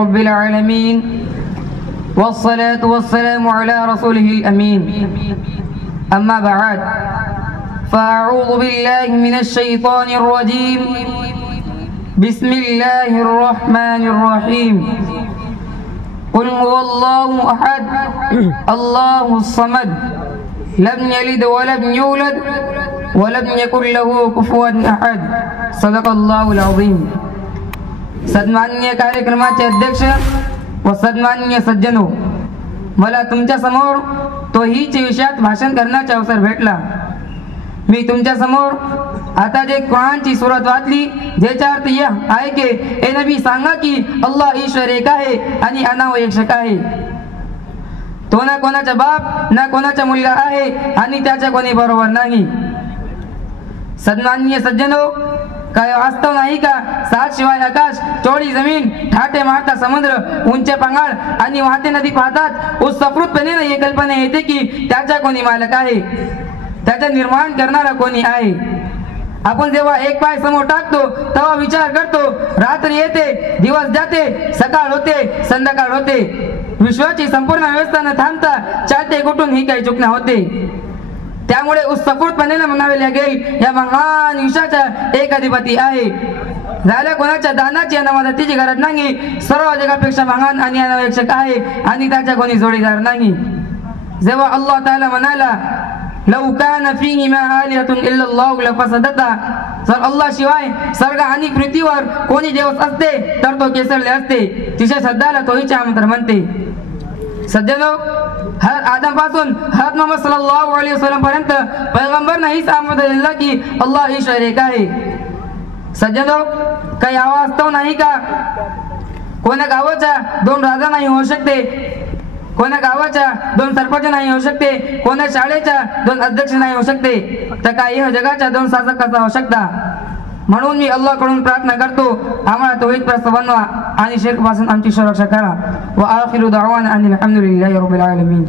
رب العالمين والصلاة والسلام على رسوله الأمين أما بعد فأعوذ بالله من الشيطان الرجيم بسم الله الرحمن الرحيم قل هو الله أحد الله الصمد لم يلد ولم يولد ولم يكن له كفوا أحد صدق الله العظيम. सन्माननीय कार्यक्रमाचे अध्यक्ष व सन्माननीय सज्जनो, मला तुमच्या समोर तौहीद विषयात भाषण करण्याचा अवसर भेटला. मी तुमच्या समोर आता जे कुराणची सूरत वाचली ज्याचा अर्थ यह आहे की ए नबी सांगा की अल्लाह ईश्वर एक आहे आणि अनाव एक आहे. तो ना कोणाचा बाप ना कोणाचा मुलगा आहे आणि त्याच्या कोणी बरोबर नाही. सन्माननीय सज्जनो, काय वास्तव नाही का सात शिवाय आकाश, चौडी जमीन, ठाटे मारता समुद्र, उंचे पांगाळ आणि वाहते नदी पाहतात उत्स्फूर्तपणे ही कल्पना येते की त्याचा कोणी मालक आहे, त्याचा निर्माण करणारा कोणी आहे. आपण जेव्हा एक पाय समोर टाकतो तेव्हा विचार करतो, रात्र येते, दिवस जाते, सकाळ होते, संध्याकाळ होते, विश्वाची संपूर्ण व्यवस्था न थांबता चालते कुठून ही काही चुकण्या होते. त्यामुळे उत्स्फूर्तपणे म्हणावे लागेल या महान विश्वाचा एक अधिपती आहे. झाल्या कोणाच्या दानाची आणि मदतीची गरज नाही. सर्व जगापेक्षा महान आणि अनावश्यक आहे आणि त्याचा कोणी जोडीदार नाही. जेव्हा अल्लाह ताला म्हणाला लव कान फीहिमा आलिहतुन इल्ला अल्लाह लफसदता, जर अल्लाह शिवाय स्वर्ग आणि पृथ्वीवर कोणी देव असते तर तो केसरले असते. तिच्या शब्दाला तोहीचे आमंत्रण म्हणते. सज्जनो, हर आदम पासून हजरत मुहम्मद सल्लल्लाहु अलैहि वसल्लम पर्यंत पैगंबर नाही आमंत्रण दिलं की अल्लाह ईश्वर एक आहे. सज्जनो, काही वास्तव नाही का कोणा गावाचा दोन राजा नाही होऊ शकते, कोणा गावाच्या दोन सरपंच नाही होऊ शकते, कोणा शाळेच्या दोन अध्यक्ष नाही होऊ शकते, तर काही जगाच्या दोन शासक कसा होऊ शकता. म्हणून मी अल्लाह कडून प्रार्थना करतो आम्हाला तौहीद प्रस्त बनवा आणि शिर्क पासून आमची सुरक्षा करा. व आखिरु दअवाना अनिल हम्दुलिल्लाहि रब्बिल आलमीन.